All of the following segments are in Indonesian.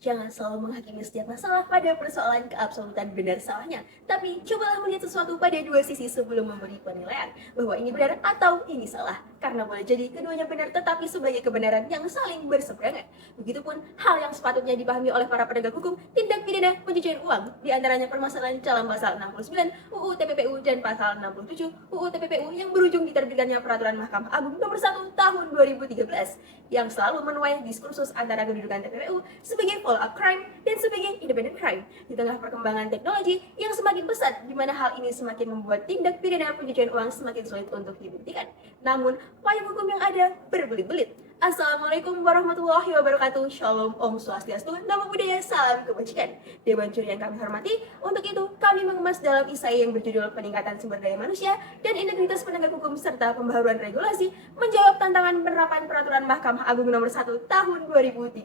Jangan selalu menghakimi setiap masalah pada persoalan keabsolutan benar salahnya, tapi cobalah melihat sesuatu pada dua sisi sebelum memberi penilaian bahwa ini benar atau ini salah. Karena boleh jadi keduanya benar tetapi sebagai kebenaran yang saling berseberangan. Begitupun hal yang sepatutnya dipahami oleh para penegak hukum tindak pidana pencucian uang, diantaranya permasalahan dalam pasal 69 UU TPPU dan pasal 67 UU TPPU yang berujung diterbitkannya peraturan Mahkamah Agung nomor 1 tahun 2013 yang selalu menuai diskursus antara kedudukan TPPU sebagai follow-up crime dan sebagai independent crime. Di tengah perkembangan teknologi yang semakin pesat, di mana hal ini semakin membuat tindak pidana pencucian uang semakin sulit untuk dibuktikan. Namun, payung hukum yang ada berbelit-belit. Assalamualaikum warahmatullahi wabarakatuh. Shalom, Om Swastiastu, Namo Buddhaya, salam kebajikan. Dewan Juri yang kami hormati, untuk itu kami mengemas dalam isai yang berjudul Peningkatan Sumber Daya Manusia dan Integritas Penegak Hukum serta Pembaharuan Regulasi menjawab tantangan penerapan Peraturan Mahkamah Agung Nomor 1 Tahun 2013.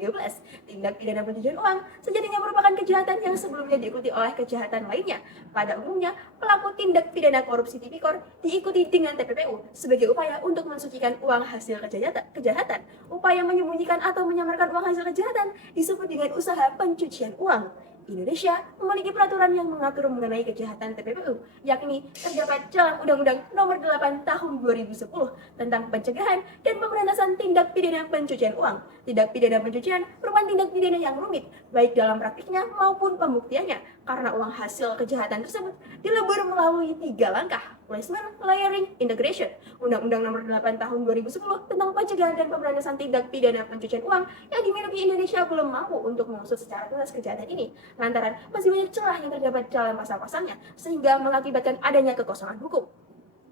Tindak pidana pencucian uang sejatinya merupakan kejahatan yang sebelumnya diikuti oleh kejahatan lainnya. Pada umumnya, pelaku tindak pidana korupsi tipikor diikuti dengan TPPU sebagai upaya untuk mensucikan uang hasil kejahatan. Upaya menyembunyikan atau menyamarkan uang hasil kejahatan disebut dengan usaha pencucian uang. Indonesia memiliki peraturan yang mengatur mengenai kejahatan TPPU, yakni terdapat dalam Undang-Undang Nomor 8 Tahun 2010 tentang pencegahan dan pemberantasan tindak pidana pencucian uang. Tindak pidana pencucian merupakan tindak pidana yang rumit, baik dalam praktiknya maupun pembuktiannya, karena uang hasil kejahatan tersebut dilebur melalui 3 langkah: placement, layering, integration. Undang-Undang Nomor 8 Tahun 2010 tentang pencegahan dan pemberantasan tindak pidana pencucian uang yang dimiliki Indonesia belum mampu untuk mengusut secara tuntas kejahatan ini, lantaran masih banyak celah yang terdapat dalam pasal-pasalnya, sehingga mengakibatkan adanya kekosongan hukum.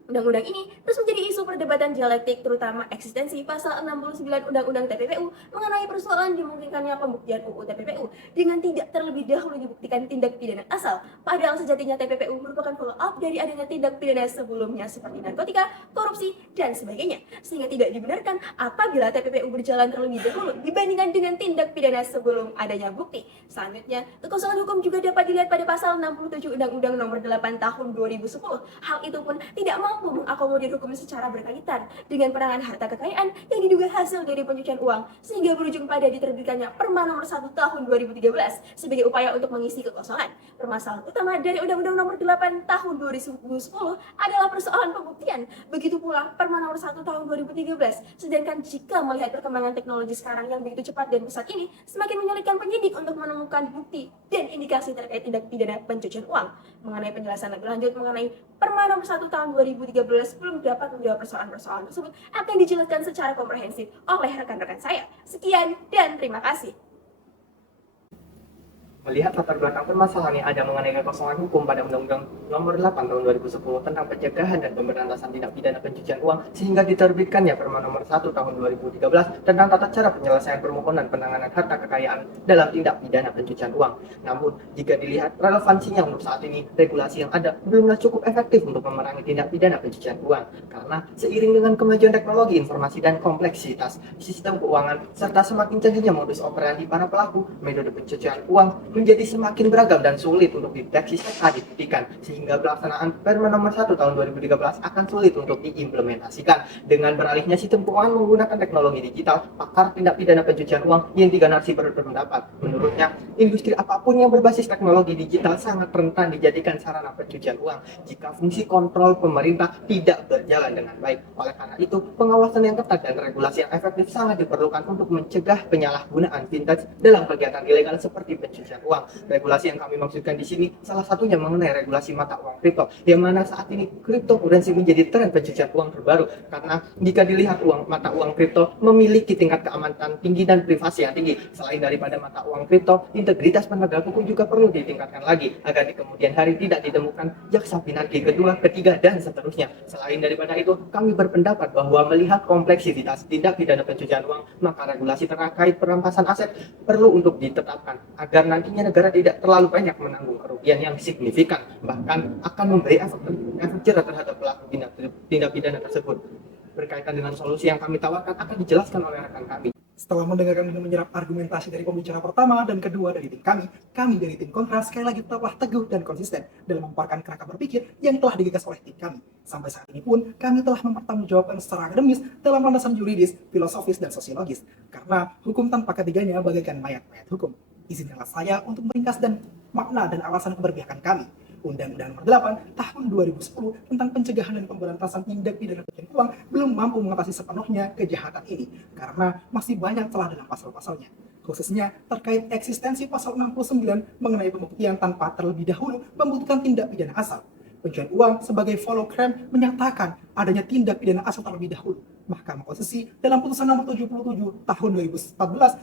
Undang-undang ini terus menjadi isu perdebatan dialektik, terutama eksistensi pasal 69 Undang-Undang TPPU mengenai persoalan dimungkinkannya pembuktian UU TPPU dengan tidak terlebih dahulu dibuktikan tindak pidana asal, padahal sejatinya TPPU merupakan follow-up dari adanya tindak pidana sebelumnya seperti narkotika, korupsi, dan sebagainya, sehingga tidak dibenarkan apabila TPPU berjalan terlebih dahulu dibandingkan dengan tindak pidana sebelum adanya bukti. Selanjutnya, kekosongan hukum juga dapat dilihat pada pasal 67 Undang-Undang Nomor 8 Tahun 2010. Hal itu pun tidak mampu mengakomodir hukum secara berkaitan dengan penanganan harta kekayaan yang diduga hasil dari pencucian uang, sehingga berujung pada diterbitkannya Perma Nomor 1 Tahun 2013 sebagai upaya untuk mengisi kekosongan. Permasalahan utama dari Undang-Undang Nomor 8 Tahun 2010 adalah persoalan pembuktian. Begitu pula Perma Nomor 1 Tahun 2013. Sedangkan jika melihat perkembangan teknologi sekarang yang begitu cepat dan pesat ini, semakin menyulitkan penyidik untuk menemukan bukti dan indikasi terkait tindak pidana pencucian uang. Mengenai penjelasan lebih lanjut mengenai Perma Nomor 1 Tahun 2013 belum dapat menjawab persoalan-persoalan tersebut, akan dijelaskan secara komprehensif oleh rekan-rekan saya. Sekian dan terima kasih. Melihat latar belakang permasalahan yang ada mengenai kekosongan hukum pada Undang-Undang Nomor 8 Tahun 2010 tentang pencegahan dan pemberantasan tindak pidana pencucian uang sehingga diterbitkannya Perma Nomor 1 Tahun 2013 tentang tata cara penyelesaian permohonan penanganan harta kekayaan dalam tindak pidana pencucian uang. Namun, jika dilihat relevansinya untuk saat ini, regulasi yang ada belumlah cukup efektif untuk memerangi tindak pidana pencucian uang karena seiring dengan kemajuan teknologi informasi dan kompleksitas sistem keuangan serta semakin canggihnya modus operandi para pelaku, metode pencucian uang menjadi semakin beragam dan sulit untuk dideteksi serta dibuktikan, sehingga pelaksanaan Perma Nomor 1 Tahun 2013 akan sulit untuk diimplementasikan. Dengan beralihnya sistem keuangan menggunakan teknologi digital, pakar tindak pidana pencucian uang Yenti Ganarsi berpendapat, menurutnya, industri apapun yang berbasis teknologi digital sangat rentan dijadikan sarana pencucian uang jika fungsi kontrol pemerintah tidak berjalan dengan baik. Oleh karena itu, pengawasan yang ketat dan regulasi yang efektif sangat diperlukan untuk mencegah penyalahgunaan fintech dalam kegiatan ilegal seperti pencucian uang. Regulasi yang kami maksudkan di sini salah satunya mengenai regulasi mata uang kripto, yang mana saat ini cryptocurrency menjadi tren pencucian uang terbaru karena jika dilihat mata uang kripto memiliki tingkat keamanan tinggi dan privasi yang tinggi. Selain daripada mata uang kripto, integritas penegak hukum juga perlu ditingkatkan lagi agar di kemudian hari tidak ditemukan jaksa pinangki kedua, ketiga, dan seterusnya. Selain daripada itu, kami berpendapat bahwa melihat kompleksitas tindak pidana pencucian uang, maka regulasi terkait perampasan aset perlu untuk ditetapkan agar nantinya negara tidak terlalu banyak menanggung kerugian yang signifikan, bahkan akan memberi efek jerah terhadap pelaku tindak pidana tersebut. Berkaitan dengan solusi yang kami tawarkan akan dijelaskan oleh rekan kami. Setelah mendengarkan dan menyerap argumentasi dari pembicara pertama dan kedua dari tim kami dari tim kontra sekali lagi tetaplah teguh dan konsisten dalam memaparkan kerangka berpikir yang telah digagas oleh tim kami. Sampai saat ini pun kami telah mempertanggungjawabkan secara akademis dalam landasan yuridis, filosofis, dan sosiologis. Karena hukum tanpa ketiganya bagaikan mayat-mayat hukum. Izinkanlah saya untuk meringkas dan makna dan alasan keberpihakan kami. Undang-Undang Nomor 8 Tahun 2010 tentang pencegahan dan pemberantasan tindak pidana pencucian uang belum mampu mengatasi sepenuhnya kejahatan ini karena masih banyak celah dalam pasal-pasalnya. Khususnya terkait eksistensi pasal 69 mengenai pembuktian tanpa terlebih dahulu membutuhkan tindak pidana asal. Pencucian uang sebagai follow crime menyatakan adanya tindak pidana asal terlebih dahulu. Mahkamah Konstitusi dalam putusan nomor 77 tahun 2014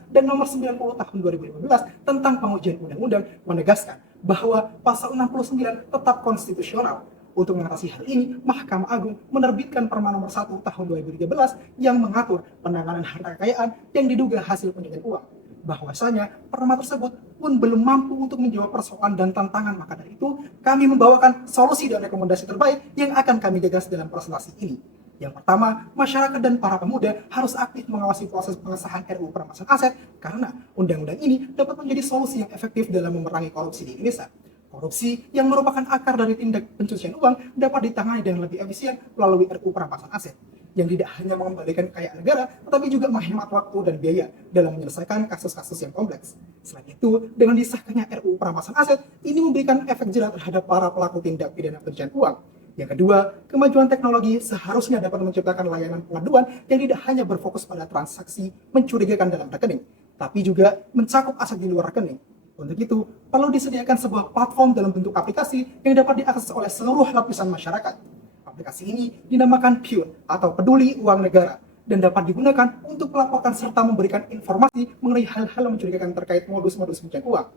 dan nomor 90 tahun 2015 tentang pengujian undang-undang menegaskan bahwa pasal 69 tetap konstitusional. Untuk mengatasi hal ini, Mahkamah Agung menerbitkan Perma nomor 1 tahun 2013 yang mengatur penanganan harta kekayaan yang diduga hasil pencucian uang. Bahwasanya perma tersebut pun belum mampu untuk menjawab persoalan dan tantangan, maka dari itu kami membawakan solusi dan rekomendasi terbaik yang akan kami gagas dalam presentasi ini. Yang pertama, masyarakat dan para pemuda harus aktif mengawasi proses pengesahan RUU Perampasan Aset karena undang-undang ini dapat menjadi solusi yang efektif dalam memerangi korupsi di Indonesia. Korupsi yang merupakan akar dari tindak pencucian uang dapat ditangani dengan lebih efisien melalui RUU Perampasan Aset yang tidak hanya mengembalikan kekayaan negara, tetapi juga menghemat waktu dan biaya dalam menyelesaikan kasus-kasus yang kompleks. Selain itu, dengan disahkannya RUU Perampasan Aset, ini memberikan efek jerah terhadap para pelaku tindak pidana pencucian uang. Yang kedua, kemajuan teknologi seharusnya dapat menciptakan layanan pengaduan yang tidak hanya berfokus pada transaksi mencurigakan dalam rekening, tapi juga mencakup aset di luar rekening. Untuk itu, perlu disediakan sebuah platform dalam bentuk aplikasi yang dapat diakses oleh seluruh lapisan masyarakat. Aplikasi ini dinamakan PUNE atau Peduli Uang Negara dan dapat digunakan untuk melaporkan serta memberikan informasi mengenai hal-hal yang mencurigakan terkait modus-modus pencucian uang.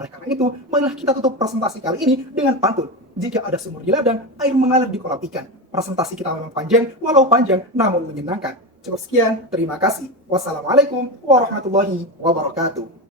Oleh karena itu, marilah kita tutup presentasi kali ini dengan pantun. Jika ada sumur di ladang, air mengalir di kolam ikan. Presentasi kita memang panjang, walau panjang namun menyenangkan. Cukup sekian, terima kasih. Wassalamualaikum warahmatullahi wabarakatuh.